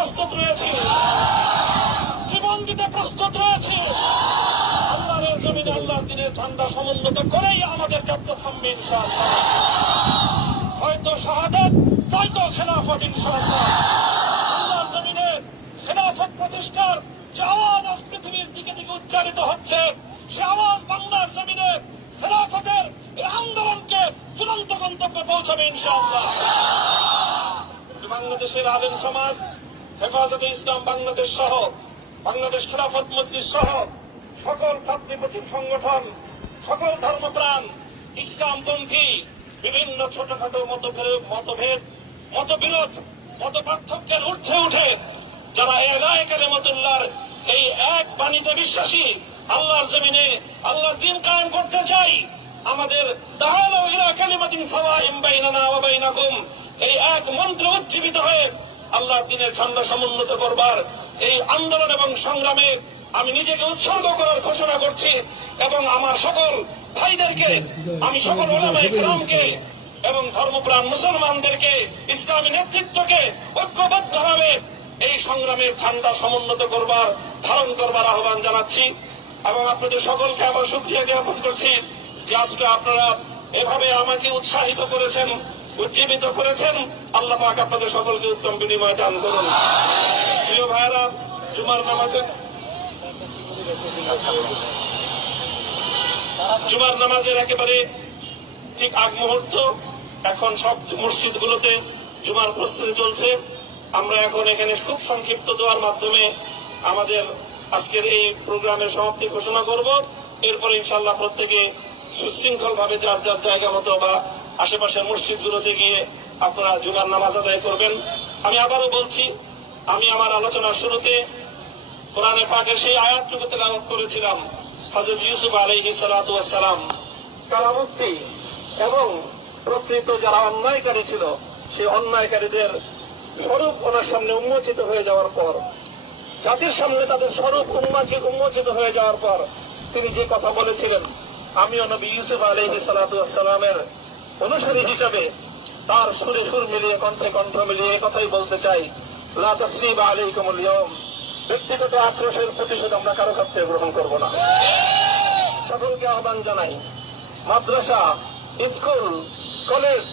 প্রস্তুত রয়েছি, জীবন দিতে প্রস্তুত রয়েছি। আল্লাহর জমিনে আল্লাহর দিনের ঝান্ডা সমুন্নত করেই আমাদের যাত্রা থামবে ইনশাআল্লাহ। হয়তো শাহাদাত, নয়তো খেলাফত ইনশাআল্লাহ। আল্লাহর জমিনে খেলাফত প্রতিষ্ঠার যে আওয়াজ আজ পৃথিবীর দিকে দিকে উচ্চারিত হচ্ছে, সে আওয়াজ বাংলার জমিনে খেলাফতের এই আন্দোলনকে চূড়ান্ত গন্তব্যে পৌঁছাবে ইনশাআল্লাহ। বাংলাদেশের আলেম সমাজ, হেফাজতে ইসলাম বাংলাদেশ সহ বাংলাদেশ খেলাফত মজলিস সহ সকল ভ্রাতৃপ্রতিম সংগঠন, সকল ধর্মপ্রাণ, ইসলামপন্থী বিভিন্ন ছোটখাটো মতভেদ, মতবিরোধ, মত পার্থক্যের ঊর্ধ্বে উঠে যারা এলায়ে কালিমাতুল্লাহর এই এক বাণীতে বিশ্বাসী, আল্লাহর জমিনে আল্লাহর দ্বীন কায়েম করতে চাই, আমাদের তাআলাউ ইলা কালিমাতিন সাওয়াইন বাইনানা ওয়া বাইনাকুম এই এক মন্ত্রে উজ্জীবিত হয়ে আল্লাহর দ্বীনের ঝান্ডা সমুন্নত করবার এই আন্দোলন এবং সংগ্রামে আমি নিজেকে উৎসর্গ করার ঘোষণা করছি। এবং আমার সকল ভাইদেরকে, আমি সকল উলামায়ে কেরামকে এবং ধর্মপ্রাণ মুসলমানদেরকে, ইসলামী নেতৃত্বকে ঐক্যবদ্ধভাবে এই সংগ্রামের ঝান্ডা সমুন্নত করবার, ধারণ করবার আহ্বান জানাচ্ছি। এবং আপনাদের সকলকে আবার শুকরিয়া জ্ঞাপন করছি যে আজকে আপনারা এভাবে আমাকে উৎসাহিত করেছেন, উজ্জীবিত করেছেন। আল্লাহ পাক আপনাদের সকলকে উত্তম বিনিময় দান করুন। প্রিয় ভাইয়েরা, জুমার নামাজের একেবারে ঠিক আগ মুহূর্ত, এখন সব মসজিদগুলোতে জুমার প্রস্তুতি চলছে। আমরা এখন এখানে খুব সংক্ষিপ্ত দোয়ার মাধ্যমে আমাদের আজকের এই প্রোগ্রামের সমাপ্তি ঘোষণা করব। এরপর ইনশাআল্লাহ প্রত্যেকে সুশৃঙ্খল ভাবে যার যার জায়গা মতো বা আশেপাশের মসজিদগুলোতে গিয়ে আপনারা জুমার নামাজ আদায় করবেন। আমি আবারও বলছি, আমি আমার আলোচনার শুরুতে কোরআনে পাকের সেই আয়াতটুকু তেলাওয়াত করেছিলাম, হযরত ইউসুফ আলাইহিস সালাতু ওয়াস সালাম কারামুক্তি এবং প্রকৃত যারা অন্যায়কারী ছিল, সেই অন্যায়কারীদের স্বরূপ ওনার সামনে উন্মোচিত হয়ে যাওয়ার পর, জাতির সামনে তাদের স্বরূপ উন্মোচিত হয়ে যাওয়ার পর তিনি যে কথা বলেছিলেন, আমিও নবী ইউসুফ আলাইহিস সালাতু ওয়াস সালামের অনুসারী হিসাবে তার সুরে সুর মিলিয়ে, কণ্ঠে কণ্ঠ মিলিয়ে কথাই বলতে চাই, লা তাসরিবা আলাইকুমুল ইয়াওম। ব্যক্তিগত আক্রোশের প্রতিশোধ আমরা কারো কাছ থেকে গ্রহণ করব না। সকলকে আহ্বান জানাই, মাদ্রাসা, স্কুল, কলেজ,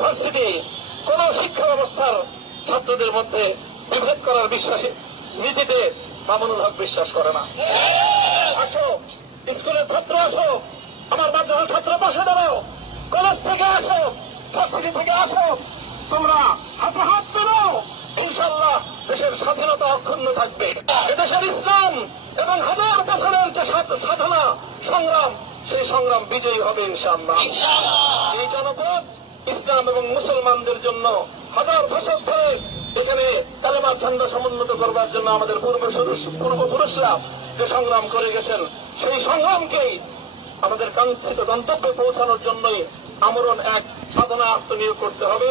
ভার্সিটি, কোন শিক্ষা ব্যবস্থার ছাত্রদের মধ্যে বিভেদ করার বিশ্বাসী নীতিতে মামুনুল হক বিশ্বাস করে না। আসো, স্কুলের ছাত্র আসো, আমার মাদ্রাসার ছাত্র পাশে দাঁড়াও, কলেজ থেকে আসো, ভার্সিটি থেকে আসো, তোমরা হাতে হাত মেলাও, ইনশাআল্লাহ দেশের স্বাধীনতা অক্ষুণ্ণ থাকবে। এদেশের ইসলাম এবং হাজার বছরের যে সাধনা সংগ্রাম, সেই সংগ্রাম বিজয়ী হবে ইনশাআল্লাহ। এই জনপদ ইসলাম এবং মুসলমানদের জন্য হাজার বছর ধরে এখানে কালেমার ঝান্ডা সমুন্নত করবার জন্য আমাদের পূর্বপুরুষরা যে সংগ্রাম করে গেছেন, সেই সংগ্রামকেই আমাদের কাঙ্ক্ষিত গন্তব্যে পৌঁছানোর জন্যই আমরণ এক সাধনা আত্মনিয়োগ করতে হবে।